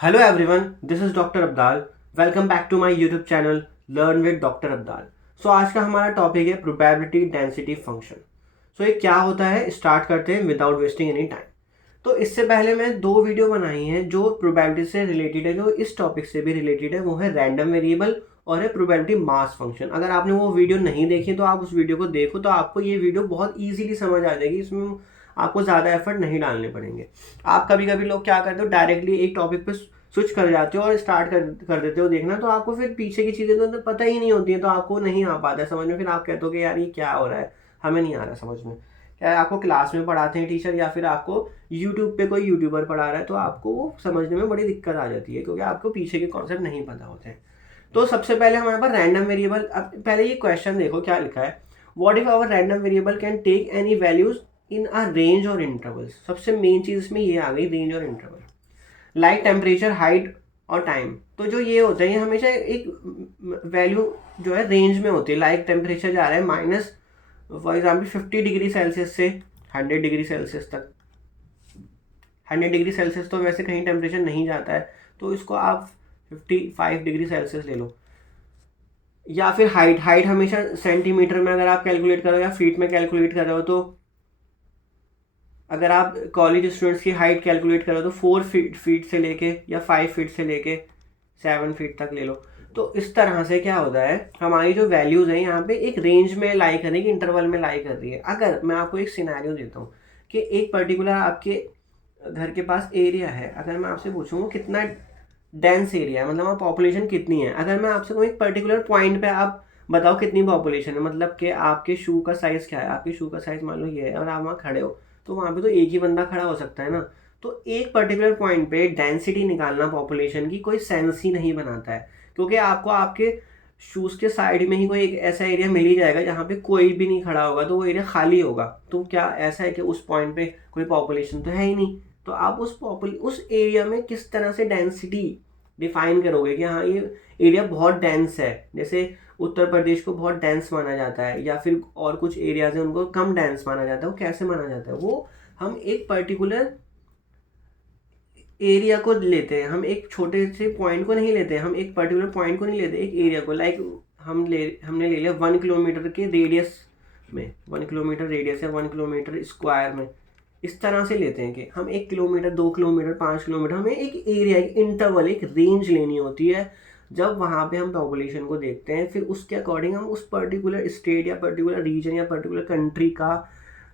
Hello everyone, this is doctor Abdal. Welcome back to my YouTube channel learn with doctor Abdal. So आज का हमारा topic है probability density function. सो ये क्या होता है, स्टार्ट करते हैं विदाउट वेस्टिंग एनी टाइम. तो इससे पहले मैं दो वीडियो बनाई हैं जो प्रोबेबिलिटी से रिलेटेड है, जो इस टॉपिक से भी रिलेटेड है. वो है रैंडम वेरिएबल और है प्रोबेबिलिटी मास फंक्शन. अगर आपने वो वीडियो नहीं देखी तो आप उस वीडियो को देखो, तो आपको ये वीडियो बहुत ईजिली समझ आ जाएगी. इसमें आपको ज़्यादा एफर्ट नहीं डालने पड़ेंगे. आप कभी कभी लोग क्या करते हो, डायरेक्टली एक टॉपिक पे स्विच कर जाते हो और स्टार्ट कर देते हो देखना, तो आपको फिर पीछे की चीज़ें तो पता ही नहीं होती है, तो आपको नहीं आ पाता है समझ में. फिर आप कहते हो कि यार ये क्या हो रहा है, हमें नहीं आ रहा समझ में. क्या आपको क्लास में पढ़ाते हैं टीचर या फिर आपको यूट्यूब पे कोई यूट्यूबर पढ़ा रहा है, तो आपको वो समझने में बड़ी दिक्कत आ जाती है क्योंकि आपको पीछे के कॉन्सेप्ट नहीं पता होते हैं. तो सबसे पहले हमारे पास रैंडम वेरिएबल. अब पहले ये क्वेश्चन देखो क्या लिखा है. What if our random variable can take any values in a range और इंटरवल्स. सबसे मेन चीज़ इसमें ये आ गई, रेंज और इंटरवल. लाइक टेम्परेचर, हाइट और टाइम. तो जो ये होता है ये हमेशा एक वैल्यू जो है रेंज में होती है. लाइक टेम्परेचर जा रहा है minus for example 50 degree Celsius से 100 डिग्री सेल्सियस तक. 100 डिग्री सेल्सियस तो वैसे कहीं टेम्परेचर नहीं जाता है, तो इसको आप 55 डिग्री सेल्सियस ले लो. या फिर हाइट. हाइट हमेशा सेंटीमीटर में अगर आप कैलकुलेट करो या फीट में कैलकुलेट कर रहे हो, तो अगर आप कॉलेज स्टूडेंट्स की हाइट कैलकुलेट करो तो 4 फीट से लेके या 5 फीट से लेके 7 फीट तक ले लो. तो इस तरह से क्या होता है, हमारी जो वैल्यूज़ हैं यहाँ पे एक रेंज में लाई कर रही है, इंटरवल में लाई कर रही है. अगर मैं आपको एक सिनेरियो देता हूँ कि एक पर्टिकुलर आपके घर के पास एरिया है. अगर मैं आपसे पूछूंगा कितना डेंस एरिया है, मतलब वहाँ पॉपुलेशन कितनी है. अगर मैं आपसे कोई एक पर्टिकुलर पॉइंट पे आप बताओ कितनी पॉपुलेशन है, मतलब कि आपके शू का साइज़ क्या है. आपके शू का साइज़ मान लो ये है और आप वहाँ खड़े हो, तो वहाँ पे तो एक ही बंदा खड़ा हो सकता है ना. तो एक पर्टिकुलर पॉइंट पे डेंसिटी निकालना पॉपुलेशन की कोई सेंस ही नहीं बनाता है, क्योंकि आपको आपके शूज़ के साइड में ही कोई एक ऐसा एरिया मिल ही जाएगा जहाँ पे कोई भी नहीं खड़ा होगा, तो वो एरिया खाली होगा. तो क्या ऐसा है कि उस पॉइंट पे कोई पॉपुलेशन तो है ही नहीं. तो आप उस एरिया में किस तरह से डेंसिटी डिफाइन करोगे कि हाँ ये एरिया बहुत डेंस है. जैसे उत्तर प्रदेश को बहुत डेंस माना जाता है, या फिर और कुछ एरियाज हैं उनको कम डेंस माना जाता है. वो कैसे माना जाता है, वो हम एक पर्टिकुलर एरिया को लेते हैं. हम एक छोटे से पॉइंट को नहीं लेते, हम एक पर्टिकुलर पॉइंट को नहीं लेते, एक एरिया को. लाइक हमने ले लिया 1 किलोमीटर के रेडियस में. 1 किलोमीटर रेडियस है, 1 किलोमीटर स्क्वायर में. इस तरह से लेते हैं कि हम 1 किलोमीटर, 2 किलोमीटर, 5 किलोमीटर, हमें एक एरिया, एक इंटरवल, एक रेंज लेनी होती है. जब वहाँ पे हम पॉपुलेशन को देखते हैं, फिर उसके अकॉर्डिंग हम उस पर्टिकुलर स्टेट या पर्टिकुलर रीजन या पर्टिकुलर कंट्री का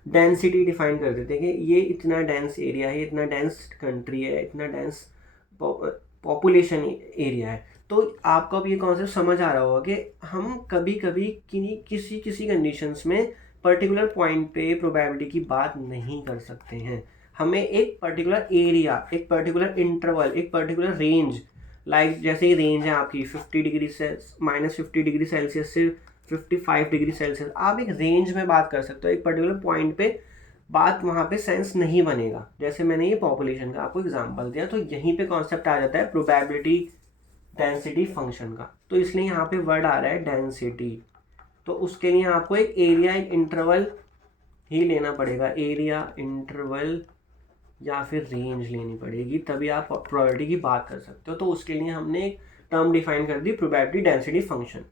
डेंसिटी डिफाइन कर देते हैं कि ये इतना डेंस एरिया है, इतना डेंस कंट्री है, इतना डेंस पॉपुलेशन एरिया है. तो आपको अब ये कॉन्सेप्ट समझ आ रहा होगा कि हम कभी कभी किसी किसी कंडीशंस में पर्टिकुलर पॉइंट पे प्रोबेबिलिटी की बात नहीं कर सकते हैं. हमें एक पर्टिकुलर एरिया, एक पर्टिकुलर इंटरवल, एक पर्टिकुलर रेंज, लाइक जैसे ही रेंज है आपकी 50 डिग्री से -50 डिग्री सेल्सियस से 55 डिग्री सेल्सियस, आप एक रेंज में बात कर सकते हो. एक पर्टिकुलर पॉइंट पे बात वहाँ पे सेंस नहीं बनेगा. जैसे मैंने ये पॉपुलेशन का आपको एग्जांपल दिया, तो यहीं पे कॉन्सेप्ट आ जाता है प्रोबेबिलिटी डेंसिटी फंक्शन का. तो इसलिए यहाँ पे वर्ड आ रहा है डेंसिटी. तो उसके लिए आपको एक एरिया, एक इंटरवल ही लेना पड़ेगा. एरिया, इंटरवल या फिर रेंज लेनी पड़ेगी, तभी आप प्रोबेबिलिटी की बात कर सकते हो. तो उसके लिए हमने एक टर्म डिफाइन कर दी, प्रोबेबिलिटी डेंसिटी फंक्शन.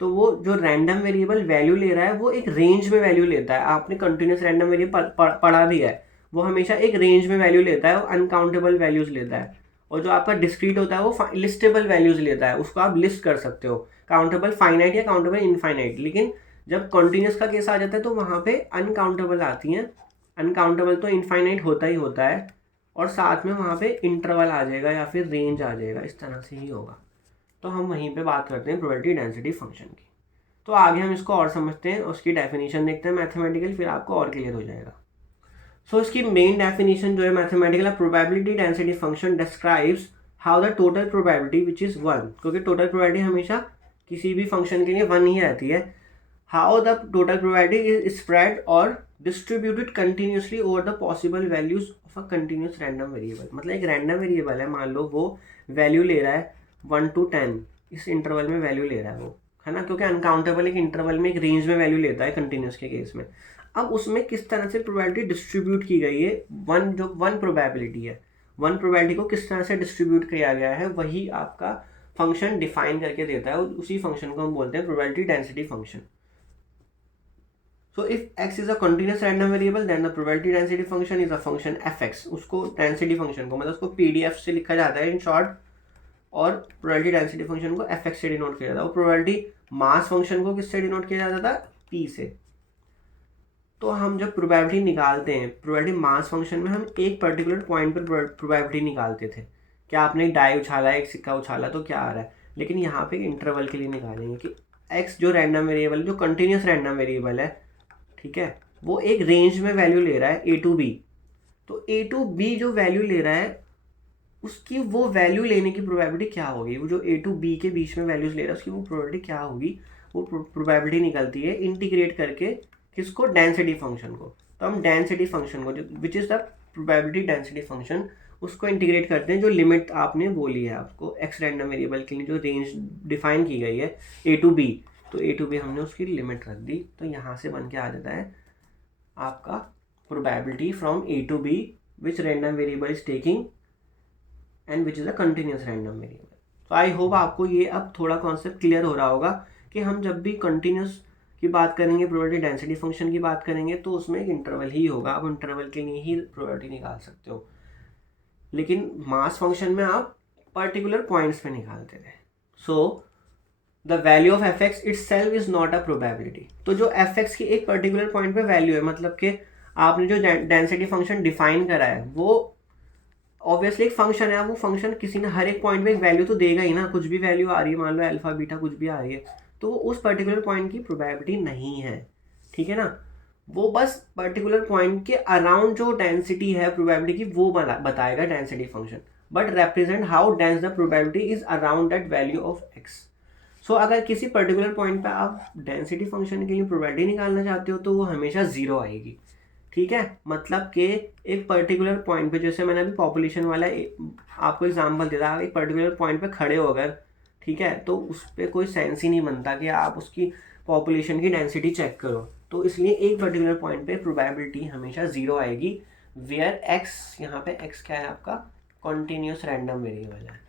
तो वो जो रैंडम वेरिएबल वैल्यू ले रहा है वो एक रेंज में वैल्यू लेता है. आपने कंटिन्यूस रैंडम वेरिएबल पढ़ा भी है. वो हमेशा एक रेंज में वैल्यू लेता है, वो अनकाउंटेबल वैल्यूज लेता है. और जो आपका डिस्क्रीट होता है वो लिस्टेबल वैल्यूज लेता है, उसको आप लिस्ट कर सकते हो. काउंटेबल फाइनाइट या काउंटेबल इनफाइनाइट. लेकिन जब कॉन्टिन्यूस का केस आ जाता है तो वहाँ पे अनकाउंटेबल आती हैं. अनकाउंटेबल तो इनफाइनाइट होता ही होता है, और साथ में वहाँ पे इंटरवल आ जाएगा या फिर रेंज आ जाएगा. इस तरह से ही होगा. तो हम वहीं पे बात करते हैं प्रोबेबिलिटी डेंसिटी फंक्शन की. तो आगे हम इसको और समझते हैं, उसकी डेफिनेशन देखते हैं मैथमेटिकल, फिर आपको और क्लियर हो जाएगा. सो इसकी मेन डेफिनेशन जो है मैथमेटिकल है, probability density function describes how the total probability which is 1, क्योंकि टोटल प्रोबेबिलिटी हमेशा किसी भी फंक्शन के लिए 1 ही रहती है. How the total probability is spread और distributed continuously over the possible values of a continuous random variable. मतलब एक रैंडम वेरिएबल है, मान लो वो वैल्यू ले रहा है 1 to 10, इस इंटरवल में वैल्यू ले रहा है वो, है ना. क्योंकि अनकाउंटेबल एक इंटरवल में, एक रेंज में वैल्यू लेता है कंटिन्यूस के केस में. अब उसमें किस तरह से प्रोबेबिलिटी डिस्ट्रीब्यूट की गई है, वन जो वन प्रोबेबिलिटी है, वन प्रोबेबिलिटी को किस तरह से डिस्ट्रीब्यूट किया गया है वही आपका फंक्शन डिफाइन करके देता है, उसी फंक्शन को हम बोलते हैं probability density function. So if x is a continuous random variable then the probability density function is a function fx। उसको डेंसिटी फंक्शन को मतलब उसको pdf से लिखा जाता है इन शॉर्ट, और प्रोबेबिलिटी डेंसिटी फंक्शन को fx से डिनोट किया जाता है, और प्रोबेबिलिटी मास फंक्शन को किससे डिनोट किया जाता था, p से। तो हम जब प्रोबेबिलिटी निकालते हैं प्रोबेबिलिटी मास फंक्शन में हम एक पर्टिकुलर पॉइंट पर प्रोबेबिलिटी निकालते थे, क्या आपने एक डाई उछाला, एक सिक्का उछाला तो क्या आ रहा है, लेकिन यहाँ पे इंटरवल के लिए निकालेंगे कि x जो रैंडम वेरिएबल, जो कंटिन्यूस रैंडम वेरिएबल है, ठीक है, वो एक रेंज में वैल्यू ले रहा है a टू b। तो a टू b जो वैल्यू ले रहा है उसकी वो वैल्यू लेने की प्रोबेबिलिटी क्या होगी, वो जो a टू b के बीच में वैल्यूज ले रहा है उसकी वो प्रोबेबिलिटी क्या होगी, वो प्रोबेबिलिटी निकलती है इंटीग्रेट करके किसको, डेंसिटी फंक्शन को। तो हम डेंसिटी फंक्शन को, जो which is the probability density function, उसको इंटीग्रेट करते हैं जो लिमिट आपने बोली है आपको एक्स रैंडम वेरिएबल के लिए जो रेंज डिफाइन की गई है a टू b, तो a टू b हमने उसकी लिमिट रख दी, तो यहाँ से बन के आ जाता है आपका probability from a to b which random variable is taking and which is a continuous random variable. तो आई होप आपको ये अब थोड़ा कॉन्सेप्ट क्लियर हो रहा होगा कि हम जब भी कंटिन्यूस की बात करेंगे, प्रोबेबिलिटी डेंसिटी फंक्शन की बात करेंगे, तो उसमें एक इंटरवल ही होगा, आप इंटरवल के लिए ही प्रोबेबिलिटी निकाल सकते हो, लेकिन मास फंक्शन में आप पर्टिकुलर पॉइंट्स पे निकालते थे। So the value of F x it's self is not a probability. तो जो एफ एक्स की एक पर्टिकुलर पॉइंट पे वैल्यू है, मतलब कि आपने जो डेंसिटी फंक्शन डिफाइन करा है वो ऑब्वियसली एक फंक्शन है, वो फंक्शन किसी ने हर एक पॉइंट पे एक वैल्यू तो देगा ही ना, कुछ भी वैल्यू आ रही है, मान लो अल्फा बीटा कुछ भी आ रही है, तो वो उस पर्टिकुलर पॉइंट की प्रोबेबिलिटी नहीं है, ठीक है ना, वो बस पर्टिकुलर पॉइंट के अराउंड जो डेंसिटी है प्रोबेबिलिटी की वो बताएगा density function, but represent how dense the probability is around that value of x. So अगर किसी पर्टिकुलर पॉइंट पे आप डेंसिटी फंक्शन के लिए प्रोबेबिलिटी निकालना चाहते हो तो वो हमेशा जीरो आएगी, ठीक है, मतलब कि एक पर्टिकुलर पॉइंट पे, जैसे मैंने अभी पॉपुलेशन वाला आपको एग्जांपल दे रहा, एक पर्टिकुलर पॉइंट पे खड़े हो अगर, ठीक है, तो उस पर कोई सेंस ही नहीं बनता कि आप उसकी पॉपुलेशन की डेंसिटी चेक करो, तो इसलिए एक पर्टिकुलर पॉइंट पे प्रोबेबिलिटी हमेशा जीरो आएगी, वेयर एक्स, यहाँ पे एक्स क्या है आपका, कॉन्टीन्यूस रैंडम वेरिएबल है,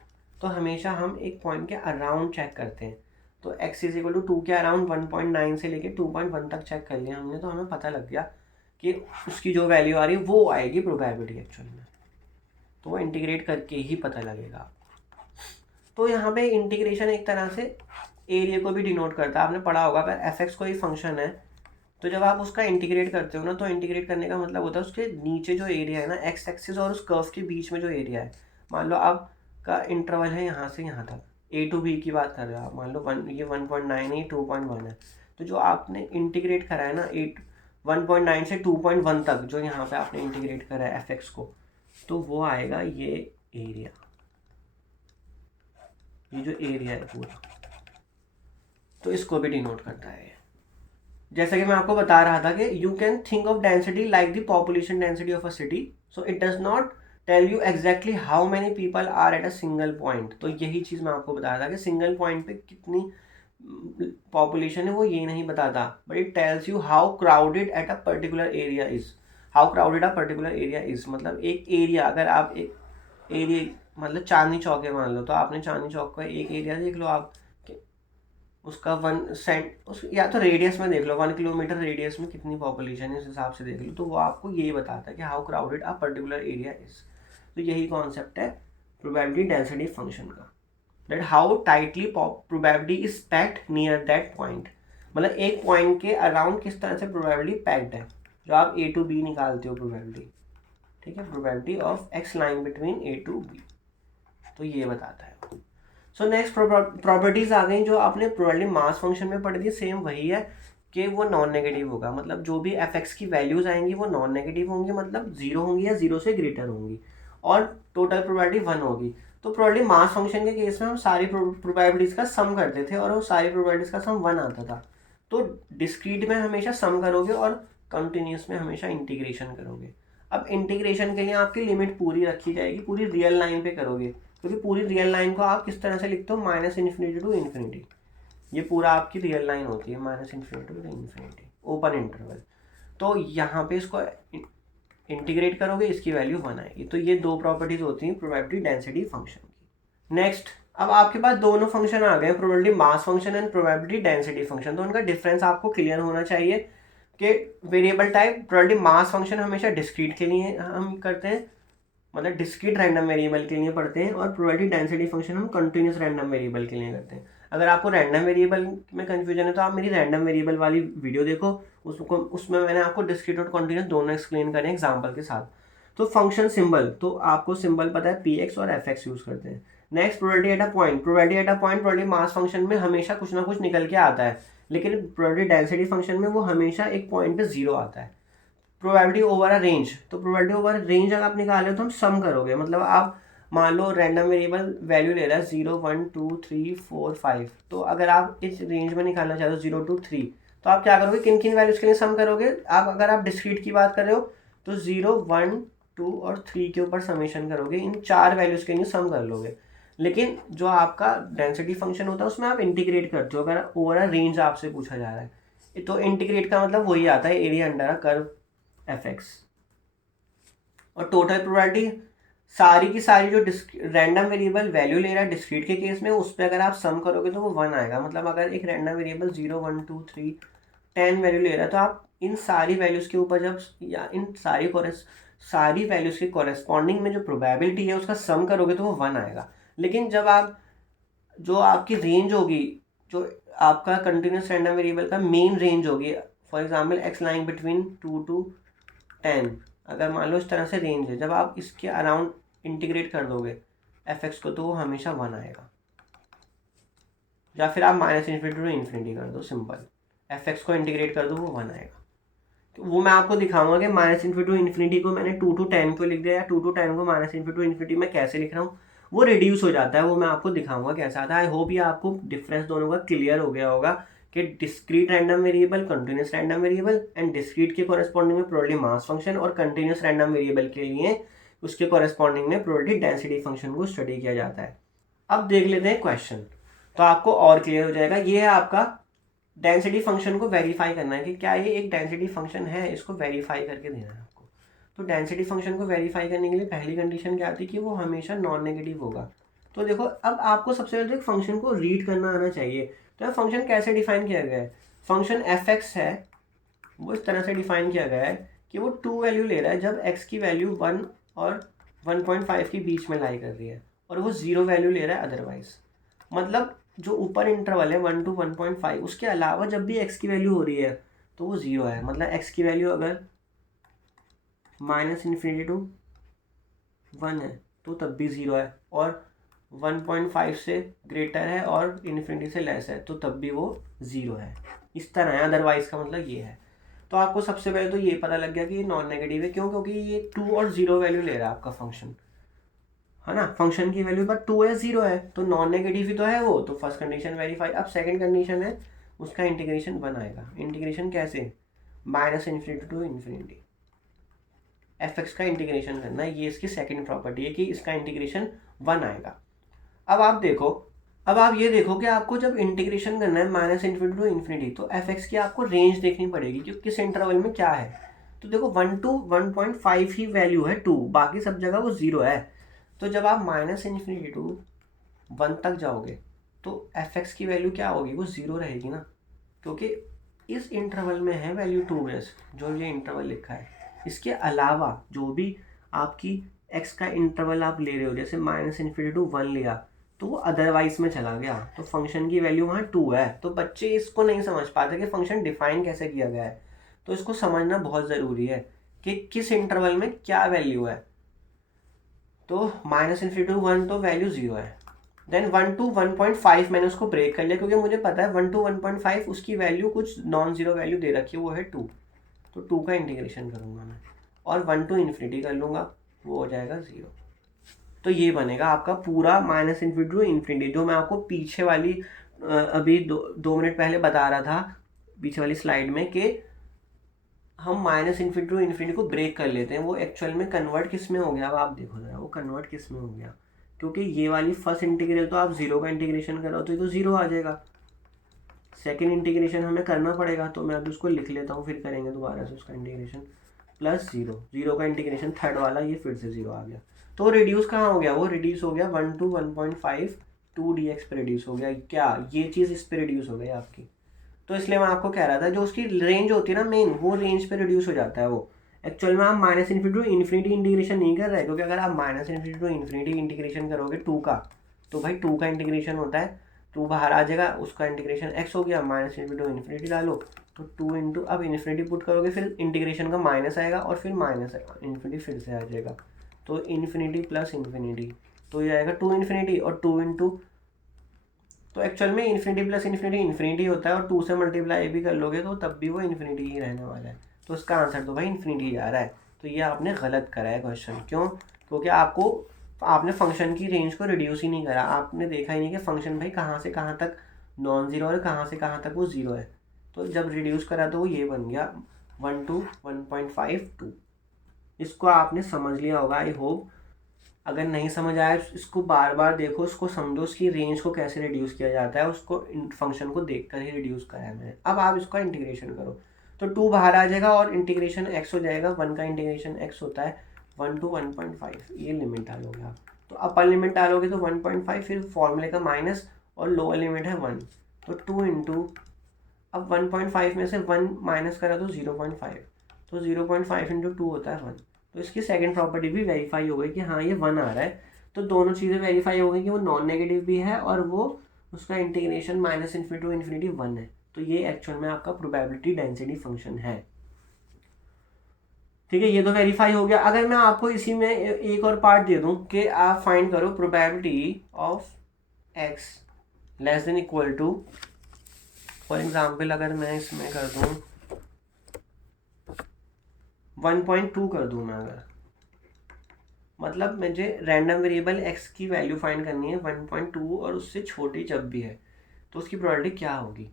तो हमेशा हम एक पॉइंट के अराउंड चेक करते हैं, तो x इज इक्वल टू 2 के अराउंड 1.9 से लेके 2.1 तक चेक कर लिया हमने, तो हमें पता लग गया कि उसकी जो वैल्यू आ रही है वो आएगी प्रोबेबिलिटी एक्चुअल में, तो वो इंटीग्रेट करके ही पता लगेगा। तो यहाँ पे इंटीग्रेशन एक तरह से एरिया को भी डिनोट करता है, आपने पढ़ा होगा अगर एफ एक्स कोई फंक्शन है तो जब आप उसका इंटीग्रेट करते हो ना, तो इंटीग्रेट करने का मतलब होता है उसके नीचे जो एरिया है ना, एक्स एक्सिस और उस कर्व के बीच में जो एरिया है, मान लो आपका इंटरवल है यहाँ से यहाँ तक, a टू b की बात कर रहे हो आप, मान लो ये 1.9 है, 2.1 है, तो जो आपने इंटीग्रेट करा है ना 1.9 से 2.1 तक, जो यहाँ पे आपने इंटीग्रेट करा है एफ एक्स को, तो वो आएगा ये एरिया, ये जो एरिया है पूरा, तो इसको भी डिनोट करता है। जैसा कि मैं आपको बता रहा था कि you can think of density like the population density of a city, so it does not tell you exactly how many people are at a single point. तो यही चीज़ मैं आपको बताया था कि सिंगल पॉइंट पे कितनी पॉपुलेशन है वो ये नहीं बताता, but it tells you how crowded at a particular area is, how crowded a particular area is, मतलब एक एरिया, अगर आप एक एरिया मतलब चांदनी चौक है मान लो, तो आपने चांदनी चौक का एक एरिया देख लो आप, उसका या तो रेडियस में देख लो, 1 किलोमीटर रेडियस में कितनी पॉपुलेशन है इस हिसाब से देख लो, तो वो आपको यही बताता है कि how crowded a particular area is. तो यही कॉन्सेप्ट है प्रोबेबिलिटी डेंसिटी फंक्शन का, that how tightly probability is packed near that point, मतलब एक पॉइंट के अराउंड किस तरह से प्रोबेबिलिटी पैक्ड है, जो आप a टू b निकालते हो प्रोबेबिलिटी, ठीक है, probability of x line between a to b, तो ये बताता है। सो नेक्स्ट प्रॉपर्टीज आ गई जो आपने प्रोबेबिलिटी मास फंक्शन में पढ़ी थी, सेम वही है कि वो नॉन नेगेटिव होगा, मतलब जो भी एफ एक्स की वैल्यूज आएंगी वो नॉन नेगेटिव होंगी, मतलब जीरो होंगी या जीरो से ग्रेटर होंगी, और टोटल प्रोबेबिलिटी 1 होगी। तो प्रोबेबिलिटी मास फंक्शन के केस में हम सारी प्रोबेबिलिटीज का सम करते थे और वो सारी प्रोबेबिलिटीज का सम 1 आता था। तो डिस्क्रीट में हमेशा सम करोगे और कंटिन्यूस में हमेशा इंटीग्रेशन करोगे। अब इंटीग्रेशन के लिए आपकी लिमिट पूरी रखी जाएगी, पूरी रियल लाइन पे करोगे, क्योंकि पूरी रियल लाइन को आप किस तरह से लिखते हो, -इन्फिनिटी टू इन्फिनिटी, ये पूरा आपकी रियल लाइन होती है, -infinity to infinity open interval. तो यहाँ पे इसको इंटीग्रेट करोगे इसकी वैल्यू 1 आएगी। तो ये दो प्रॉपर्टीज होती हैं प्रोबेबिलिटी डेंसिटी फंक्शन की। नेक्स्ट, अब आपके पास दोनों फंक्शन आ गए, probability mass function and probability density function. तो उनका डिफरेंस आपको क्लियर होना चाहिए कि variable type probability mass function हमेशा डिस्क्रीट के लिए हम करते हैं, मतलब डिस्क्रीट रैंडम वेरिएबल के लिए पढ़ते हैं, और प्रोबेबिलिटी डेंसिटी फंक्शन हम कंटिन्यूस रैंडम वेरिएबल के लिए करते हैं। अगर आपको रैंडम वेरिएबल में कंफ्यूजन है तो आप मेरी रैंडम वेरिएबल वाली वीडियो देखो, उसमें मैंने आपको डिस्क्रीट और कंटिन्यूस दोनों एक्सप्लेन करें एग्जाम्पल के साथ। तो फंक्शन सिंबल, तो आपको सिंबल पता है पी एक्स और एफ एक्स यूज करते हैं। Next, probability at a point, probability at a point probability mass function में हमेशा कुछ ना कुछ निकल के आता है, लेकिन प्रोबेबिलिटी डेंसिटी फंक्शन में वो हमेशा एक पॉइंट पे जीरो आता है। प्रोबेबिलिटी ओवर अ रेंज, तो प्रोबेबिलिटी ओवर रेंज अगर आप निकाले तो हम सम करोगे, मतलब आप मान लो रैंडम वेरिएबल वैल्यू ले रहा है 0 1 2 3 4 5, तो अगर आप इस रेंज में निकालना चाहते हो 0 2 3, तो आप क्या करोगे, किन किन वैल्यूज के लिए सम करोगे। अगर आप डिस्क्रीट की बात कर रहे हो तो 0 1 2 और 3 के ऊपर समेशन करोगे, इन 4 वैल्यूज के लिए सम कर लोगे। लेकिन जो आपका डेंसिटी फंक्शन होता है उसमें आप इंटीग्रेट करते हो, अगर ओवर अ रेंज आपसे पूछा जा रहा है तो इंटीग्रेट का मतलब वही आता है area under a curve F x. और टोटल प्रोबेबिलिटी सारी की सारी जो रैंडम वेरिएबल वैल्यू ले रहा है डिस्क्रीट के केस में, उस पर अगर आप सम करोगे तो वो 1 आएगा। मतलब अगर एक रैंडम वेरिएबल 0 1 2 3 10 वैल्यू ले रहा है तो आप इन सारी वैल्यूज़ के ऊपर जब, या इन सारी वैल्यूज़ के कॉरेस्पॉन्डिंग में जो प्रोबेबिलिटी है उसका सम करोगे तो वो 1 आएगा। लेकिन जब आप, जो आपकी रेंज होगी, जो आपका कंटिन्यूस रैंडम वेरिएबल का मेन रेंज होगी, for example x line between 2 to 10, अगर मान लो इस तरह से रेंज है, जब आप इसके अराउंड इंटीग्रेट कर दोगे एफ एक्स को तो वो हमेशा 1 आएगा। या फिर आप माइनस इन्फिनिटी टू इन्फिनिटी कर दो, सिंपल एफ एक्स को इंटीग्रेट कर दो वो 1 आएगा। तो वो मैं आपको दिखाऊंगा कि माइनस इन्फिनिटी टू इन्फिनिटी को मैंने 2 to 10 को लिख दिया, या 2 to 10 को माइनस इन्फिनिटी टू इन्फिनिटी में कैसे लिख रहा हूँ, वो रिड्यूस हो जाता है, वो मैं आपको दिखाऊंगा कैसे आता है। आई होप ये आपको डिफरेंस दोनों का क्लियर हो गया होगा कि discrete random variable, continuous random variable, and discrete के कॉरेस्पॉन्डिंग में प्रोबेबिलिटी मास फंक्शन, और कंटिन्यूस रैंडम वेरिएबल के लिए उसके कॉरेस्पॉन्डिंग में प्रोबेबिलिटी डेंसिटी फंक्शन को स्टडी किया जाता है। अब देख लेते हैं क्वेश्चन, तो आपको और क्लियर हो जाएगा। ये है आपका डेंसिटी फंक्शन को वेरीफाई करना है कि क्या ये एक डेंसिटी फंक्शन है, इसको वेरीफाई करके देना है आपको। तो डेंसिटी फंक्शन को वेरीफाई करने के लिए पहली कंडीशन क्या आती है कि वो हमेशा नॉन नेगेटिव होगा। तो देखो, अब आपको सबसे पहले तो एक फंक्शन को रीड करना आना चाहिए। तो फंक्शन कैसे डिफाइन किया गया है, फंक्शन एफ एक्स है वो इस तरह से डिफाइन किया गया है कि वो 2 वैल्यू ले रहा है जब एक्स की वैल्यू 1 और 1.5 के बीच में लाई कर रही है, और वो 0 वैल्यू ले रहा है अदरवाइज। मतलब जो ऊपर इंटरवल है 1 to 1.5, उसके अलावा जब भी x की वैल्यू हो रही है तो वो 0 है। मतलब x की वैल्यू अगर माइनस इन्फिनिटी टू 1 है तो तब भी 0 है, और 1.5 से ग्रेटर है और इन्फिनिटी से लेस है तो तब भी वो 0 है। इस तरह है, अदरवाइज का मतलब ये है। तो आपको सबसे पहले तो ये पता लग गया कि ये नॉन नेगेटिव है, क्यों, क्योंकि ये 2 और 0 वैल्यू ले रहा है आपका फंक्शन, है ना। फंक्शन की वैल्यू पर 2 है 0 है तो नॉन नेगेटिव ही तो है वो। तो फर्स्ट कंडीशन वेरीफाई। अब सेकंड कंडीशन है उसका इंटीग्रेशन 1 आएगा। इंटीग्रेशन कैसे, minus infinity to infinity F X का इंटीग्रेशन करना है, ये इसकी सेकंड प्रॉपर्टी है कि इसका इंटीग्रेशन 1 आएगा। अब आप देखो, अब आप ये देखो कि आपको जब इंटीग्रेशन करना है माइनस इन्फिनिटी टू इन्फिनिटी, तो एफ एक्स की आपको रेंज देखनी पड़ेगी कि किस इंटरवल में क्या है। तो देखो 1 to 1.5 ही वैल्यू है 2, बाकी सब जगह वो 0 है। तो जब आप माइनस इन्फिनिटी टू 1 तक जाओगे तो एफ एक्स की वैल्यू क्या होगी, वो 0 रहेगी ना, क्योंकि इस इंटरवल में है वैल्यू 2 जो ये इंटरवल लिखा है। इसके अलावा जो भी आपकी एक्स का इंटरवल आप ले रहे हो, जैसे माइनस इन्फिनिटी टू 1 लिया तो वो अदरवाइज में चला गया, तो फंक्शन की वैल्यू वहाँ 2 है। तो बच्चे इसको नहीं समझ पाते कि फंक्शन डिफाइन कैसे किया गया है, तो इसको समझना बहुत ज़रूरी है कि किस इंटरवल में क्या वैल्यू है। तो माइनस इन्फिनिटी टू 1 तो वैल्यू 0 है, देन 1 to 1.5 मैंने उसको ब्रेक कर लिया क्योंकि मुझे पता है 1 to 1.5 उसकी वैल्यू कुछ नॉन ज़ीरो वैल्यू दे रखी है, वो है 2, तो 2 का इंटीग्रेशन करूँगा मैं, और 1 to इन्फिनिटी कर लूँगा, वो हो जाएगा 0। तो ये बनेगा आपका पूरा माइनस इन्फिनिटी टू इन्फिनिटी, जो मैं आपको पीछे वाली अभी 2 मिनट पहले बता रहा था पीछे वाली स्लाइड में कि हम माइनस इन्फिनिटी टू इन्फिनिटी को ब्रेक कर लेते हैं, वो एक्चुअल में कन्वर्ट किस में हो गया। अब आप देखो जरा वो कन्वर्ट किस में हो गया, क्योंकि ये वाली फर्स्ट इंटीग्रल तो आप 0 का इंटीग्रेशन करो तो ये तो 0 आ जाएगा। सेकेंड इंटीग्रेशन हमें करना पड़ेगा, तो मैं अभी उसको लिख लेता हूँ, फिर करेंगे दोबारा से उसका इंटीग्रेशन। प्लस जीरो, जीरो का इंटीग्रेशन थर्ड वाला ये फिर से जीरो आ गया। तो रिड्यूस कहाँ हो गया, वो रिड्यूस हो गया 1 to 1.5 2dx पे रिड्यूस हो गया। क्या ये चीज़ इस पे रिड्यूस हो गई आपकी? तो इसलिए मैं आपको कह रहा था जो उसकी रेंज होती है ना मेन, वो रेंज पे रिड्यूस हो जाता है वो। एक्चुअल में आप minus infinity to infinity integration नहीं कर रहे, क्योंकि अगर आप minus infinity to infinity integration करोगे टू का, तो भाई टू का इंटीग्रेशन होता है, टू बाहर आ जाएगा, उसका इंटीग्रेशन एक्स हो गया, माइनस इन्फिनिटी टू इन्फिनिटी डालो तो टू इंटू, अब इन्फिनिटी पुट करोगे फिर इंटीग्रेशन का माइनस आएगा और फिर माइनस इन्फिनिटी फिर से आ जाएगा, तो इन्फिनिटी प्लस इन्फिनिटी, तो ये आएगा टू इन्फिनिटी और टू इंटू, तो एक्चुअल में इन्फिनिटी प्लस इन्फिनिटी इन्फिनिटी होता है और टू से मल्टीप्लाई भी कर लोगे तो तब भी वो इन्फिनिटी ही रहने वाला है। तो इसका आंसर तो भाई इन्फिनिटी आ रहा है। तो ये आपने गलत करा है क्वेश्चन। क्यों? क्योंकि आपने फंक्शन की रेंज को रिड्यूस ही नहीं करा, आपने देखा ही नहीं कि फंक्शन भाई कहाँ से कहाँ तक नॉन जीरो और कहाँ से कहाँ तक वो जीरो है। तो जब रिड्यूस करा तो वो ये बन गया 1 to 1.5 2। इसको आपने समझ लिया होगा आई होप। अगर नहीं समझ आया इसको बार बार देखो, उसको समझो, उसकी रेंज को कैसे रिड्यूस किया जाता है, उसको फंक्शन को देखकर ही रिड्यूस करा है मैंने। अब आप इसका इंटीग्रेशन करो तो टू बाहर आ जाएगा और इंटीग्रेशन एक्स हो जाएगा, वन का इंटीग्रेशन एक्स होता है 1 to 1.5, ये लिमिट डालोगे आप। तो अपर लिमिट डालोगे तो 1.5, फिर फॉर्मूले का माइनस और लोअर लिमिट है 1, तो 2 इंटू, अब 1.5 में से 1 माइनस करा तो 0.5, तो 0.5 इंटू 2 होता है 1। तो इसकी सेकंड प्रॉपर्टी भी वेरीफाई हो गई कि हाँ ये 1 आ रहा है। तो दोनों चीज़ें वेरीफाई हो गई कि वो नॉन नेगेटिव भी है और वो उसका integration minus infinity to infinity 1 है। तो ये एक्चुअल में आपका प्रोबेबिलिटी डेंसिटी फंक्शन है। ठीक है, ये तो वेरीफाई हो गया। अगर मैं आपको इसी में एक और पार्ट दे दूं कि आप फाइंड करो probability of X less than equal to, for example अगर मैं इसमें कर दूं 1.2 कर दूं मैं, अगर मतलब मुझे रैंडम वेरिएबल एक्स की वैल्यू फाइंड करनी है 1.2 और उससे छोटी जब भी है, तो उसकी प्रोबेबिलिटी क्या होगी?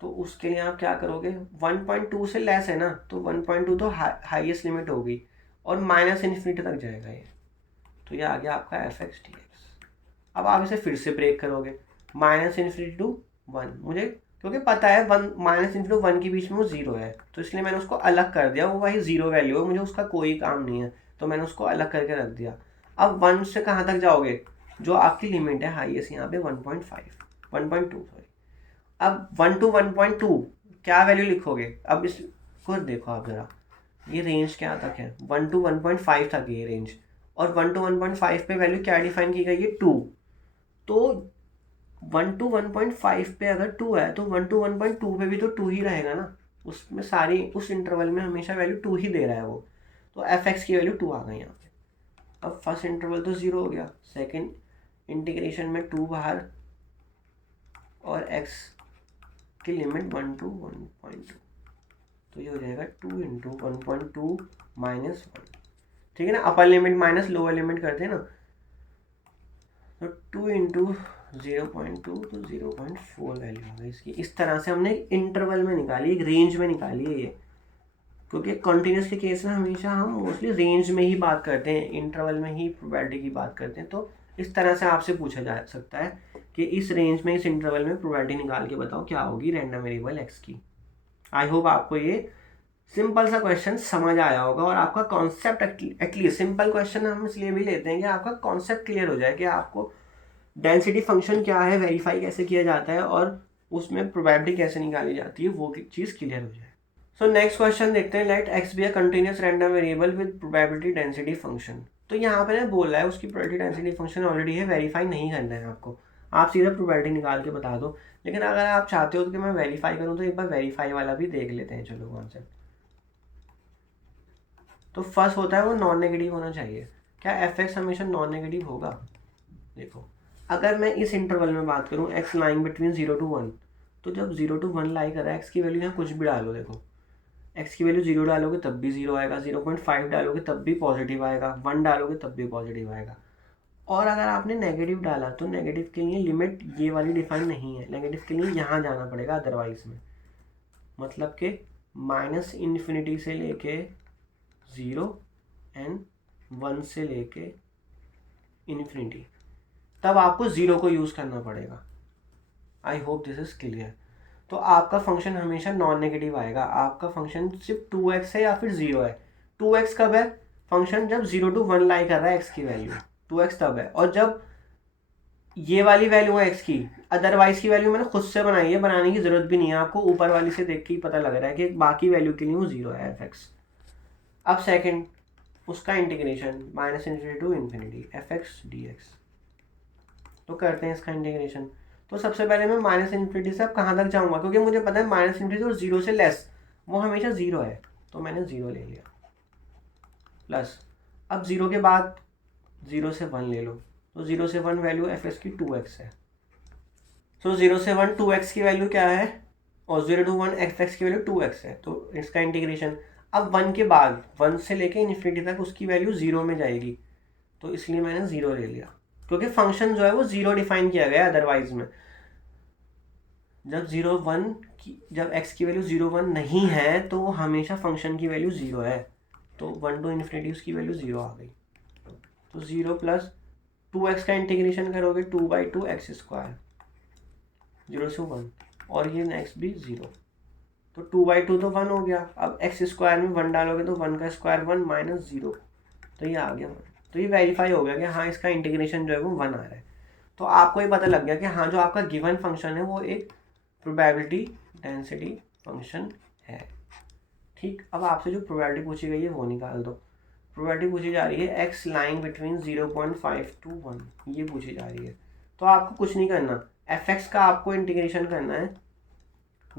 तो उसके लिए आप क्या करोगे, 1.2 से लेस है ना, तो 1.2 तो हाईएस्ट लिमिट होगी और माइनस इन्फिनिटी तक जाएगा ये, तो ये आ गया आपका एफ एक्स डी एक्स। अब आप इसे फिर से ब्रेक करोगे माइनस इन्फिनिटी टू 1, मुझे क्योंकि पता है 1 माइनस इन्फिनिटी 1 के बीच में वो जीरो है, तो इसलिए मैंने उसको अलग कर दिया, वो वही जीरो वैल्यू है, मुझे उसका कोई काम नहीं है, तो मैंने उसको अलग करके रख दिया। अब 1 से कहाँ तक जाओगे, जो आपकी लिमिट है हाईएस्ट यहाँ पे 1.2 सॉरी। अब 1 to 1.2 क्या वैल्यू लिखोगे? अब इसको देखो आप ज़रा, ये रेंज क्या तक है, 1 to 1.5 तक ये रेंज, और 1 to 1.5 पे वैल्यू क्या डिफाइन की गई है, 2। तो 1 to 1.5 पे अगर 2 है तो 1 to 1.2 पे भी तो 2 ही रहेगा ना, उसमें सारी उस इंटरवल में हमेशा वैल्यू 2 ही दे रहा है वो, तो एफ एक्स की वैल्यू 2 आ गई यहाँ पे। अब फर्स्ट इंटरवल तो 0 हो गया, सेकेंड इंटीग्रेशन में 2 बाहर और x की लिमिट 1 to 1.2, तो ये हो जाएगा 2 इंटू 1.2 माइनस 1। ठीक है ना, upper limit minus lower limit करते हैं ना, तो 2 इंटू 0.2 तो 0.4 वैल्यू आ गई इसकी। इस तरह से हमने इंटरवल में निकाली, एक रेंज में निकाली है ये, क्योंकि कंटिन्यूस के केस में हमेशा हम मोस्टली रेंज में ही बात करते हैं, इंटरवल में ही प्रोबेबिलिटी की बात करते हैं। तो इस तरह से आपसे पूछा जा सकता है कि इस रेंज में, इस इंटरवल में प्रोबेबिलिटी निकाल के बताओ क्या होगी रैंडम वेरिएबल एक्स की। आई होप आपको ये सिंपल सा क्वेश्चन समझ आया होगा और आपका कॉन्सेप्ट, एटलीस्ट सिंपल क्वेश्चन हम इसलिए भी लेते हैं कि आपका कॉन्सेप्ट क्लियर हो जाए कि आपको डेंसिटी फंक्शन क्या है, वेरीफाई कैसे किया जाता है और उसमें प्रोबेबिलिटी कैसे निकाली जाती है, वो चीज़ क्लियर हो जाए। सो नेक्स्ट क्वेश्चन देखते हैं, let X be a continuous random variable with probability density function. तो यहाँ पे ना बोल रहा है उसकी प्रोबेबिलिटी डेंसिटी फंक्शन ऑलरेडी है, वेरीफाई नहीं करना है आपको, आप सीधा प्रोबेबिलिटी निकाल के बता दो। लेकिन अगर आप चाहते हो कि मैं वेरीफाई करूँ तो एक बार वेरीफाई वाला भी देख लेते हैं, चलो कॉन्सेप्ट। तो फर्स्ट होता है वो नॉन नेगेटिव होना चाहिए। क्या एफ एक्स हमेशा नॉन नेगेटिव होगा? देखो अगर मैं इस इंटरवल में बात करूँ एक्स लाइंग बिटवीन 0 to 1, तो जब 0 to 1 लाई कर रहा है एक्स की वैल्यू यहाँ कुछ भी डालो, देखो एक्स की वैल्यू 0 डालोगे तब भी 0 आएगा, 0.5 डालोगे तब भी पॉजिटिव आएगा, 1 डालोगे तब भी पॉजिटिव आएगा। और अगर आपने नेगेटिव डाला तो नेगेटिव के लिए लिमिट ये वाली डिफाइन नहीं है, नेगेटिव के लिए यहाँ जाना पड़ेगा अदरवाइज में, मतलब कि माइनस इन्फिनिटी से लेके 0 एंड 1 से लेके इन्फिनिटी, तब आपको 0 को यूज़ करना पड़ेगा। I hope this is clear. तो आपका फंक्शन हमेशा नॉन नेगेटिव आएगा, आपका फंक्शन सिर्फ 2x है या फिर 0 है, 2x कब है फंक्शन? जब 0 to 1 लाई कर रहा है x की वैल्यू, 2x तब है। और जब ये वाली वैल्यू है x की, अदरवाइज की वैल्यू मैंने खुद से बनाई है, बनाने की जरूरत भी नहीं है आपको, ऊपर वाली से देख के ही पता लग रहा है कि बाकी वैल्यू के लिए वो 0 है fx। अब सेकंड उसका इंटीग्रेशन -∞ to ∞ fx dx, तो करते हैं इसका इंटीग्रेशन। तो सबसे पहले मैं -∞ से अब कहाँ तक जाऊँगा, क्योंकि मुझे पता है -∞ और 0 से लेस वो हमेशा 0 है, तो मैंने 0 ले लिया। प्लस अब 0 के बाद 0 से 1 ले लो, तो 0 से 1 वैल्यू fx की 2x है। सो 0 से 1 2x की वैल्यू क्या है, और 0 to 1 fx की वैल्यू 2x है, तो इसका इंटीग्रेशन। अब 1 के बाद 1 से लेके इन्फिनिटी तक उसकी वैल्यू 0 में जाएगी, तो इसलिए मैंने 0 ले लिया, क्योंकि फंक्शन जो है वो 0 डिफाइन किया गया है। अदरवाइज में जब 0 1 की, जब x की वैल्यू 0 1 नहीं है तो हमेशा फंक्शन की वैल्यू 0 है, तो 1 to ∞ उसकी वैल्यू 0 आ गई। तो 0 प्लस 2x का इंटीग्रेशन करोगे 2/2 x स्क्वायर, 0 से 1, और ये नेक्स्ट भी 0, तो 2/2 तो 1 हो गया। अब x स्क्वायर में 1 डालोगे तो 1 का स्क्वायर 1 माइनस 0, तो ये आ गया 1। तो ये वेरीफाई हो गया कि हाँ इसका इंटीग्रेशन जो है वो 1 आ रहा है। तो आपको ये पता लग गया कि हाँ जो आपका गिवन फंक्शन है वो एक प्रोबेबिलिटी डेंसिटी फंक्शन है। ठीक, अब आपसे जो प्रोबेबिलिटी पूछी गई है वो निकाल दो। प्रोबेबिलिटी पूछी जा रही है x लाइन बिटवीन 0.5 to 1, ये पूछी जा रही है। तो आपको कुछ नहीं करना, fx का आपको इंटीग्रेशन करना है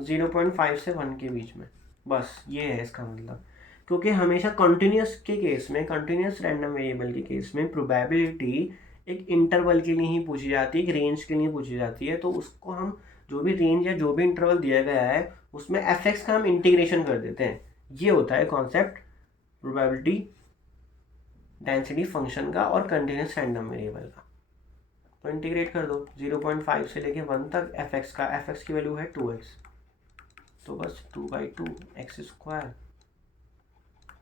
0.5 से 1 के बीच में, बस ये है इसका मतलब। क्योंकि हमेशा कंटिन्यूस के केस में, कंटिन्यूस रैंडम वेरिएबल के केस में प्रोबेबिलिटी एक इंटरवल के लिए ही पूछी जाती है, एक रेंज के लिए पूछी जाती है। तो उसको हम जो भी रेंज या जो भी इंटरवल दिया गया है उसमें fx का हम इंटीग्रेशन कर देते हैं। ये होता है कॉन्सेप्ट प्रोबेबिलिटी डेंसिटी फंक्शन का और कंटिन्यूस रैंडम वेरिएबल का। तो इंटीग्रेट कर दो 0.5 से लेके 1 तक fx का, fx की वैल्यू है 2x, तो बस 2/2 x स्क्वायर,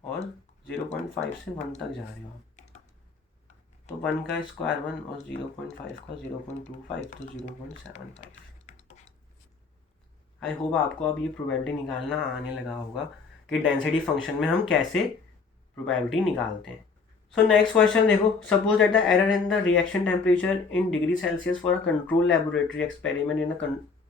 और 0.5 से 1 तक जा रहे हो आप, तो 1 का स्क्वायर 1 और 0.5 का 0.25, तो 0.75। आई होप आपको अब ये प्रोबेबिलिटी निकालना आने लगा होगा कि डेंसिटी फंक्शन में हम कैसे प्रोबेबिलिटी निकालते हैं। सो नेक्स्ट क्वेश्चन देखो, suppose that the error in the reaction temperature in degree Celsius for a control laboratory experiment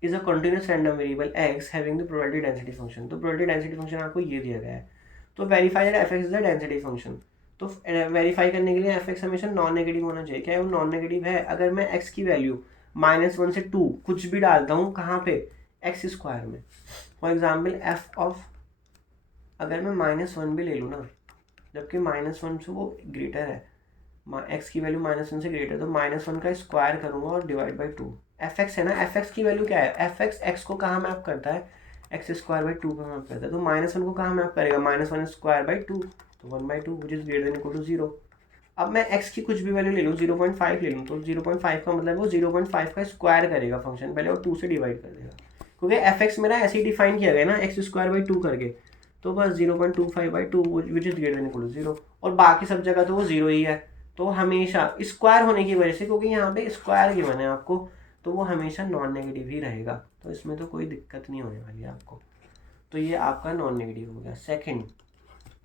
is a continuous random variable x having the probability density function. तो probability density function आपको ये दिया गया है, तो verify that fx is the density function. तो verify करने के लिए fx हमेशा नॉन नेगेटिव होना चाहिए। क्या है वो नॉन नेगेटिव है? अगर मैं x की वैल्यू -1 से 2 कुछ भी डालता हूँ, कहाँ पे? एक्स स्क्वायर में। फॉर एग्जाम्पल एफ ऑफ, अगर मैं -1 भी ले लूँ ना, जबकि -1 से वो ग्रेटर है, एक्स की वैल्यू -1 से ग्रेटर, तो -1 का स्क्वायर करूँगा और डिवाइड बाई 2। एफ एक्स है ना, एफ एक्स की वैल्यू क्या है? एफ एक्स एक्स को कहाँ मैप करता है? एक्स स्क्वायर बाई 2 पर मैप करता है। तो -1 को कहाँ मैप करेगा? -1 स्क्वायर बाई 2, तो 1/2 which is greater than equal to 0। अब मैं x की कुछ भी वैल्यू ले लूँ, 0.5 ले लूँ, तो 0.5 का मतलब वो 0.5 का स्क्वायर करेगा फंक्शन पहले और 2 से डिवाइड कर देगा, क्योंकि एफ एक्स मेरा ऐसे ही डिफाइन किया गया ना, एक्स स्क्वायर बाई 2 करके, तो बस 0.25/2 which is greater than equal to 0, और बाकी सब जगह तो वो 0 ही है। तो हमेशा स्क्वायर होने की वजह से, क्योंकि यहाँ पे स्क्वायर गिवन है आपको, तो वो हमेशा नॉन नेगेटिव ही रहेगा, तो इसमें तो कोई दिक्कत नहीं होने वाली है आपको। तो ये आपका नॉन नेगेटिव हो गया। सेकेंड,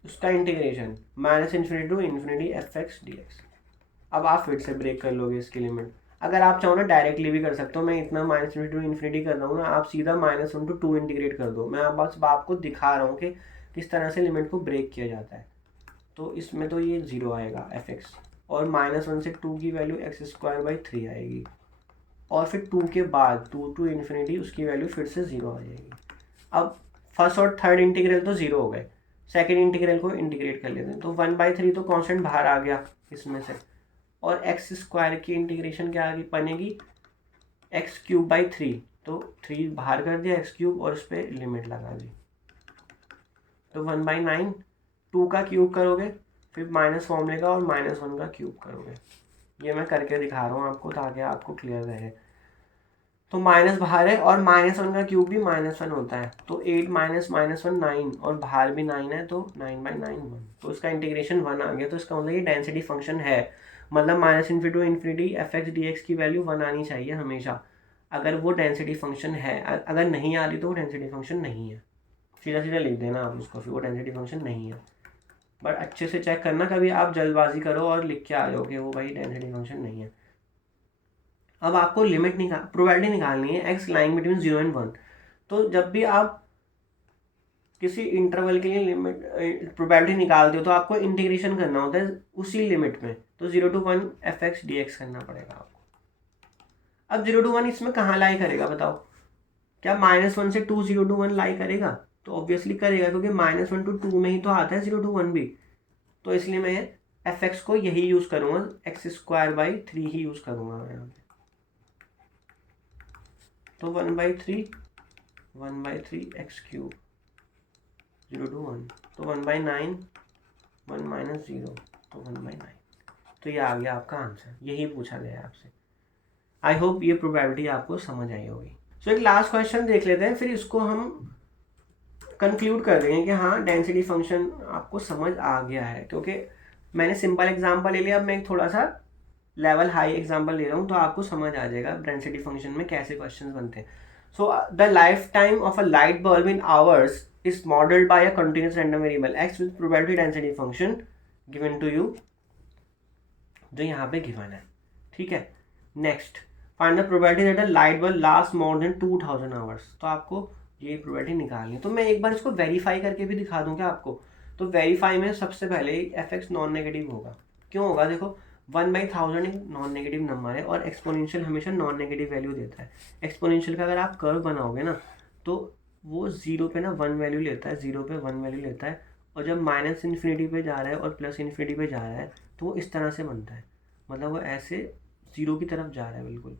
उसका इंटीग्रेशन -∞ to ∞ fx dx। अब आप फिर से ब्रेक कर लोगे इसकी लिमिट। अगर आप चाहो ना डायरेक्टली भी कर सकते हो, मैं इतना -∞ to ∞ कर रहा हूँ ना, आप सीधा -1 to 2 इंटीग्रेट कर दो। मैं बस आपको दिखा रहा हूँ कि किस तरह से लिमिट को ब्रेक किया जाता है। तो इसमें तो ये 0 आएगा fx, और -1 से 2 की वैल्यू x स्क्वायर बाई 3 आएगी, और फिर 2 के बाद 2 to ∞ उसकी वैल्यू फिर से 0 आ जाएगी। अब फर्स्ट और थर्ड इंटीग्रल तो 0 हो गए, सेकेंड इंटीग्रल को इंटीग्रेट कर लेते हैं, तो 1/3 तो कांस्टेंट बाहर आ गया इसमें से, और एक्स स्क्वायर की इंटीग्रेशन क्या आगे बनेगी? x³/3, तो 3 बाहर कर दिया x³ और उस पर लिमिट लगा दी, तो 1/9। 2 का क्यूब करोगे, फिर माइनस फॉर्म लेगा और -1 का क्यूब करोगे। ये मैं करके दिखा रहा हूँ आपको ताकि आपको क्लियर रहे। तो माइनस बाहर है और -1 का क्यूब भी -1 होता है, तो 8 - -1 9, और बाहर भी 9 है, तो 9/9 1, तो इसका इंटीग्रेशन 1 आ गया। तो इसका मतलब ये डेंसिटी फंक्शन है, मतलब -∞ to ∞ fx dx की वैल्यू 1 आनी चाहिए हमेशा, अगर वो डेंसिटी फंक्शन है। अगर नहीं आ रही तो वो डेंसिटी फंक्शन नहीं है, सीधा सीधा लिख देना आप उसको, फिर वो डेंसिटी फंक्शन नहीं है। बट अच्छे से चेक करना, कभी आप जल्दबाजी करो और लिख के आ जाओ कि वो भाई डेंसिटी फंक्शन नहीं है। अब आपको लिमिट प्रोबेबिलिटी निकालनी है एक्स लाइंग बिटवीन 0 एंड 1। तो जब भी आप किसी इंटरवल के लिए लिमिट प्रोबेबिलिटी निकालते हो तो आपको इंटीग्रेशन करना होता है उसी लिमिट में। तो 0 to 1 fx dx करना पड़ेगा आपको। अब 0 to 1 इसमें कहाँ लाई करेगा बताओ? क्या -1 से 2 0 to 1 लाई करेगा? तो ऑब्वियसली करेगा, क्योंकि -1 to 2 में ही तो आता है 0 to 1 भी। तो इसलिए मैं एफ एक्स को यही यूज़ करूँगा, x²/3 ही यूज़ करूँगा मैं यहाँ पे। तो 1/3 x³ 0 to 1, तो 1/9 1 - 0 तो 1/9। तो ये आ गया आपका आंसर, यही पूछा गया है आपसे। आई होप ये प्रोबेबिलिटी आपको समझ आई होगी। सो एक लास्ट क्वेश्चन देख लेते हैं, फिर इसको हम कंक्लूड कर रहे हैं कि हाँ डेंसिटी फंक्शन आपको समझ आ गया है। क्योंकि मैंने सिंपल एग्जांपल ले लिया, अब मैं एक थोड़ा सा लेवल हाई एग्जांपल ले रहा हूँ, तो आपको समझ आ जाएगा डेंसिटी फंक्शन में कैसे क्वेश्चन बनते हैं। So the life time of a light bulb in hours is modeled by a continuous random variable x with probability density function given to you, जो यहाँ पे गिवन है। ठीक है, next find the probability that a light bulb last more than 2000 hours. तो आपको ये probability निकालनी है। तो मैं एक बार इसको वेरीफाई करके भी दिखा दूँ क्या आपको? तो वेरीफाई में सबसे पहले एफ एक्स नॉन नेगेटिव होगा। क्यों होगा? देखो 1/1000 एक नॉन नेगेटिव नंबर है और एक्सपोनेंशियल हमेशा नॉन नेगेटिव वैल्यू देता है। एक्सपोनेंशियल का अगर आप कर्व बनाओगे ना तो वो 0 पे ना 1 वैल्यू लेता है, 0 पे 1 वैल्यू लेता है, और जब -∞ पे जा रहा है और +∞ पे जा रहा है तो वो इस तरह से बनता है। मतलब वो ऐसे 0 की तरफ जा रहा है बिल्कुल।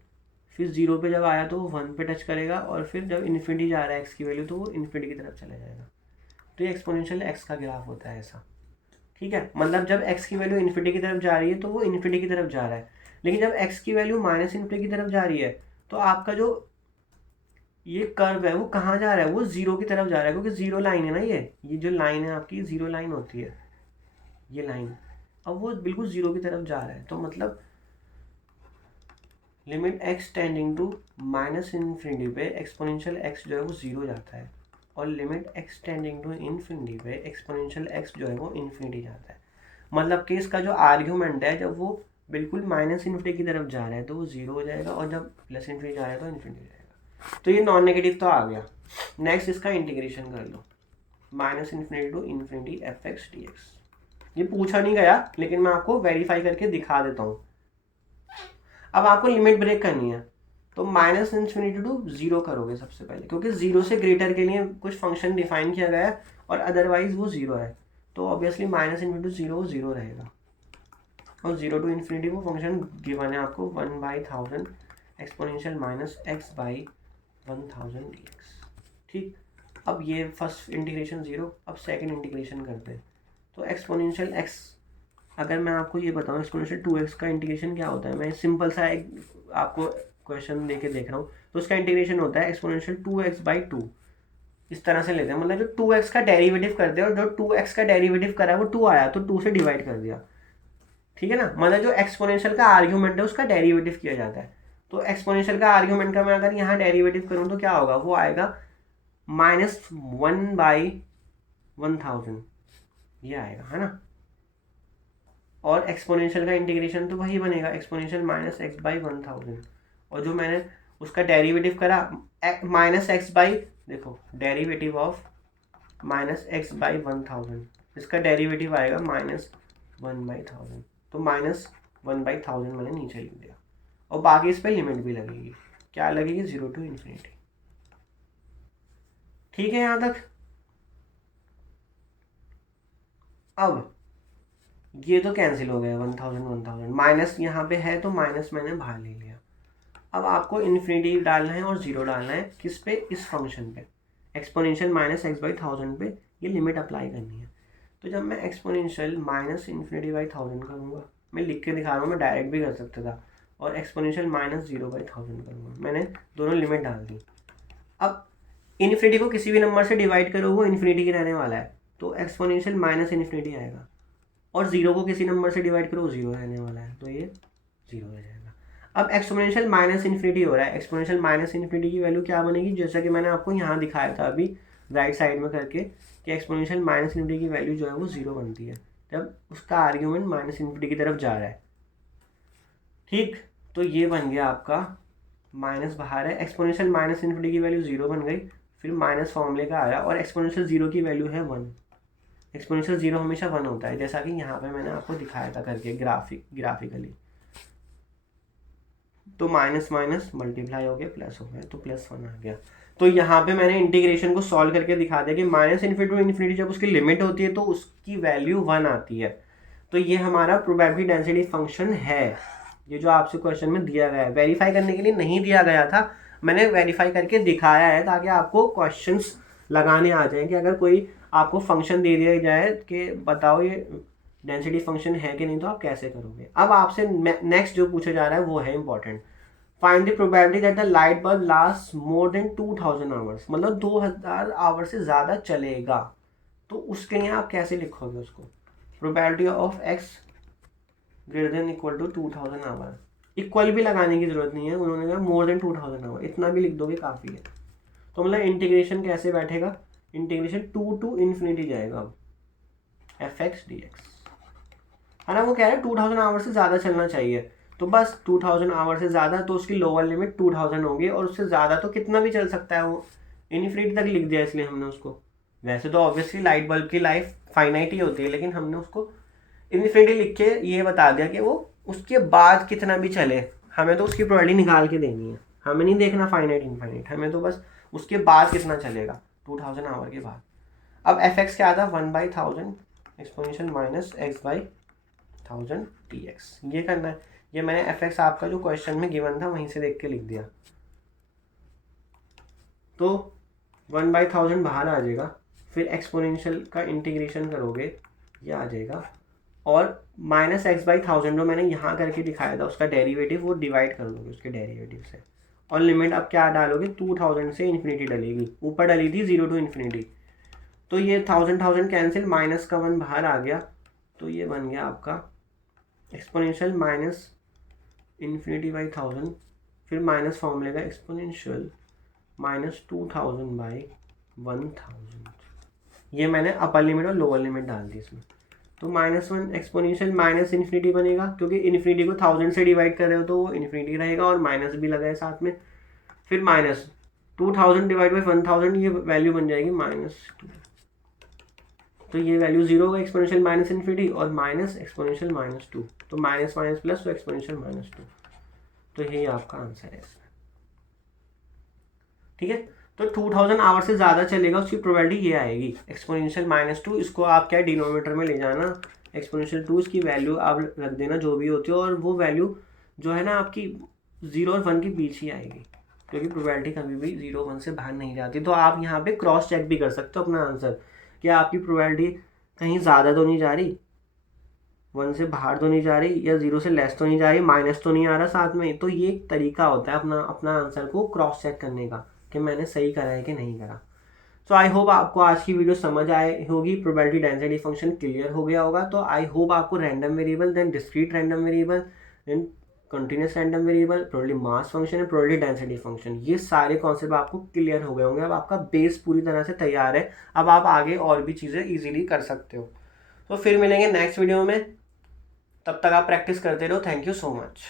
फिर 0 पे जब आया तो वो 1 पे टच करेगा, और फिर जब इन्फिनिटी जा रहा है x की वैल्यू तो वो इन्फिनिटी की तरफ चला जाएगा। तो ये एक्सपोनेंशियल x का ग्राफ होता है ऐसा। ठीक है, मतलब जब x की वैल्यू इन्फिनिटी की तरफ जा रही है तो वो इन्फिनिटी की तरफ जा रहा है, लेकिन जब x की वैल्यू -∞ की तरफ जा रही है तो आपका जो ये कर्व है वो कहाँ जा रहा है? वो 0 की तरफ जा रहा है, क्योंकि 0 लाइन है ना, ये जो लाइन है आपकी 0 लाइन होती है, ये लाइन। अब वो बिल्कुल 0 की तरफ जा रहा है, तो मतलब लिमिट x टेंडिंग टू -∞ पे एक्सपोनेंशियल x जो है वो 0 जाता है, और limit x tending to infinity पे एक्सपोनेंशियल x जो है वो इन्फिनिटी जाता है। मतलब कि इसका जो आर्ग्यूमेंट है, जब वो बिल्कुल -∞ की तरफ जा रहा है तो वो 0 हो जाएगा, और जब +∞ जा रहा है तो इन्फिनिटी हो जाएगा। तो ये नॉन नेगेटिव तो आ गया। नेक्स्ट इसका इंटीग्रेशन कर लो, -∞ to ∞ fx dx। ये पूछा नहीं गया, लेकिन मैं आपको वेरीफाई करके दिखा देता हूँ। अब आपको लिमिट ब्रेक करनी है, तो -∞ to 0 करोगे सबसे पहले, क्योंकि 0 से ग्रेटर के लिए कुछ फंक्शन डिफाइन किया गया है और अदरवाइज वो 0 है। तो ऑब्वियसली -∞ to 0 वो 0 रहेगा, और 0 to ∞ वो फंक्शन गिवन है आपको 1/1000 एक्सपोनेंशियल -x/1000 dx। ठीक, अब ये फर्स्ट इंटीग्रेशन 0, अब सेकंड इंटीग्रेशन करते हैं। तो एक्सपोनेंशियल x, अगर मैं आपको ये बताऊँ एक्सपोनेंशियल 2x का इंटीग्रेशन क्या होता है, मैं सिंपल सा एक आपको क्वेश्चन देके देख रहा हूँ। तो उसका इंटीग्रेशन होता है एक्सपोनेंशियल 2x/2। इस तरह से लेते हैं, मतलब जो 2x का डेरिवेटिव करते हैं और जो 2x का डेरिवेटिव करा वो 2 आया तो 2 से डिवाइड कर दिया। ठीक है ना, मतलब जो एक्सपोनेंशियल का आर्ग्यूमेंट है उसका डेरिवेटिव किया जाता है। तो एक्सपोनेंशियल का आर्ग्यूमेंट का मैं अगर यहाँ डेरिवेटिव करूँ तो क्या होगा? वो आएगा -1/1000, ये आएगा, है ना। और एक्सपोनेंशियल का इंटीग्रेशन तो वही बनेगा, एक्सपोनेंशियल -x/1000, और जो मैंने उसका डेरिवेटिव करा -x/, देखो डेरिवेटिव ऑफ -x/1000, इसका डेरिवेटिव आएगा -1/1000। तो -1/1000 मैंने नीचे लिख दिया, और बाकी इस पर लिमिट भी लगेगी। क्या लगेगी? 0 to ∞। ठीक है यहाँ तक। अब ये तो कैंसिल हो गया, 1000 माइनस यहाँ पे है तो माइनस मैंने बाहर ले लिया। अब आपको इन्फिनिटी डालना है और 0 डालना है, किस पे? इस फंक्शन पे, एक्सपोनेंशियल -x/1000 पे ये लिमिट अप्लाई करनी है। तो जब मैं एक्सपोनेंशियल -∞/1000 करूँगा, मैं लिख के दिखा रहा हूँ, मैं डायरेक्ट भी कर सकता था, और एक्सपोनेंशियल -0/1000 करूँगा, मैंने दोनों लिमिट डाल दी। अब इन्फिनिटी को किसी भी नंबर से डिवाइड करो वो इन्फिनिटी की रहने वाला है, तो एक्सपोनेंशियल -∞ आएगा, और 0 को किसी नंबर से डिवाइड करो 0 रहने वाला है, तो ये 0 रह जाएगा। अब एक्सपोनेंशियल -∞ हो रहा है, एक्सपोनेंशियल -∞ की वैल्यू क्या बनेगी? जैसा कि मैंने आपको यहाँ दिखाया था अभी राइट साइड में करके, कि एक्सपोनेंशियल -∞ की वैल्यू जो है वो 0 बनती है। जब उसका आर्ग्यूमेंट माइनस इन्फिनिटी की तरफ जा रहा है। ठीक, तो ये बन गया आपका माइनस बाहर है, एक्सपोनेंशियल माइनस इन्फिनिटी की वैल्यू 0 बन गई, फिर माइनस फॉर्मूले का आया और एक्सपोनेंशियल 0 की वैल्यू है 1। एक्सपोनेंशियल 0 हमेशा 1 होता है, जैसा कि यहाँ पे मैंने आपको दिखाया था करके ग्राफिकली। तो माइनस माइनस मल्टीप्लाई हो गया, प्लस हो गया, तो +1 आ गया। तो यहाँ पे मैंने इंटीग्रेशन को सॉल्व करके दिखा दिया कि माइनस इन्फिनिटी टू इन्फिनिटी जब उसकी लिमिट होती है तो उसकी वैल्यू 1 आती है। तो ये हमारा प्रोबेबिलिटी डेंसिटी फंक्शन है, ये जो आपसे क्वेश्चन में दिया गया है। वेरीफाई करने के लिए नहीं दिया गया था, मैंने वेरीफाई करके दिखाया है ताकि आपको क्वेश्चंस लगाने आ जाए कि अगर कोई आपको फंक्शन दे दिया जाए कि बताओ ये डेंसिटी फंक्शन है कि नहीं, तो आप कैसे करोगे। अब आपसे नेक्स्ट जो पूछा जा रहा है वो है important, find the probability that the light bulb last more than 2000 hours, मतलब 2000 आवर से ज़्यादा चलेगा। तो उसके लिए आप कैसे लिखोगे उसको, probability of x greater than equal to 2000 hour. इक्वल भी लगाने की जरूरत नहीं है, उन्होंने कहा मोर देन 2000 आवर, इतना भी लिख दोगे काफ़ी है। तो मतलब इंटीग्रेशन कैसे बैठेगा, इंटीग्रेशन 2 to इन्फिनिटी जाएगा अब fx dx, है ना। वो कह रहे हैं 2000 आवर से ज़्यादा चलना चाहिए, तो बस 2000 आवर से ज़्यादा, तो उसकी लोअर लिमिट 2000 होगी, और उससे ज़्यादा तो कितना भी चल सकता है, वो इन्फिनिटी तक लिख दिया इसलिए हमने उसको। वैसे तो ऑब्वियसली लाइट बल्ब की लाइफ फाइनाइट ही होती है, लेकिन हमने उसको इन्फिनिटी लिख के ये बता दिया कि वो उसके बाद कितना भी चले, हमें तो उसकी प्रोबेबिलिटी निकाल के देनी है, हमें नहीं देखना फाइनाइट इनफाइनाइट, हमें तो बस उसके बाद कितना चलेगा 2000 आवर के बाद। अब fx क्या था, 1/1000 एक्सपोनेंशियल माइनस x/1000 dx, ये करना है। ये मैंने fx आपका जो क्वेश्चन में गिवन था वहीं से देख के लिख दिया। तो 1/1000 बाहर आ जाएगा, फिर एक्सपोनेंशियल का इंटीग्रेशन करोगे ये आ जाएगा, और माइनस x/1000 जो मैंने यहाँ करके दिखाया था उसका डेरिवेटिव वो डिवाइड कर दोगे उसके डेरिवेटिव से, और लिमिट अब क्या डालोगे, 2000 से इन्फिनिटी डलेगी, ऊपर डली थी 0 to इन्फिनिटी, तो ये 1000 कैंसिल, माइनस का 1 बाहर आ गया, तो ये बन गया आपका एक्सपोनेंशियल माइनस इन्फिनिटी बाई 1000, फिर माइनस फॉर्मूले का एक्सपोनेंशियल माइनस 2000/1000, ये मैंने अपर लिमिट और लोअर लिमिट डाल दी इसमें। तो -1 एक्सपोनेंशियल माइनस इन्फिनिटी बनेगा, क्योंकि इन्फिनिटी को 1000 से डिवाइड कर रहे हो तो वो इन्फिनिटी रहेगा, और माइनस भी लगा है साथ में, फिर माइनस 2000 डिवाइड बाई 1000, ये वैल्यू बन जाएगी -2, तो ये वैल्यू 0 होगा एक्सपोनेंशियल माइनस इन्फिनिटी, और माइनस एक्सपोनेंशियल -2, तो माइनस माइनस प्लस, तो एक्सपोनेंशियल -2, तो यही आपका आंसर है इसमें। ठीक है, तो 2000 आवर से ज़्यादा चलेगा उसकी प्रोबेबिलिटी ये आएगी एक्सपोनेंशियल -2, इसको आप क्या डिनोमिनेटर में ले जाना, एक्सपोनेंशियल 2 इसकी वैल्यू आप रख देना जो भी होती है, और वो वैल्यू जो है ना आपकी 0 और 1 के बीच ही आएगी, क्योंकि प्रोबेबिलिटी कभी भी 0 1 से बाहर नहीं जाती। तो आप यहाँ पे क्रॉस चेक भी कर सकते हो अपना आंसर, कि आपकी प्रोबेबिलिटी कहीं ज़्यादा तो नहीं जा रही, 1 से बाहर तो नहीं जा रही, या 0 से लेस तो नहीं जा रही, माइनस तो नहीं आ रहा साथ में। तो ये एक तरीका होता है अपना आंसर को क्रॉस चेक करने का कि मैंने सही करा है कि नहीं करा। सो आई होप आपको आज की वीडियो समझ आए होगी, प्रोबेबिलिटी डेंसिटी फंक्शन क्लियर हो गया होगा। तो आई होप आपको random variable, then discrete random variable, then continuous random variable, probability mass function है, प्रोबेबिलिटी डेंसिटी फंक्शन, ये सारे कॉन्सेप्ट आपको क्लियर हो गए होंगे। अब आपका बेस पूरी तरह से तैयार है, अब आप आगे और भी चीज़ें ईजिली कर सकते हो। तो फिर मिलेंगे नेक्स्ट वीडियो में, तब तक आप प्रैक्टिस करते रहो। Thank you so much.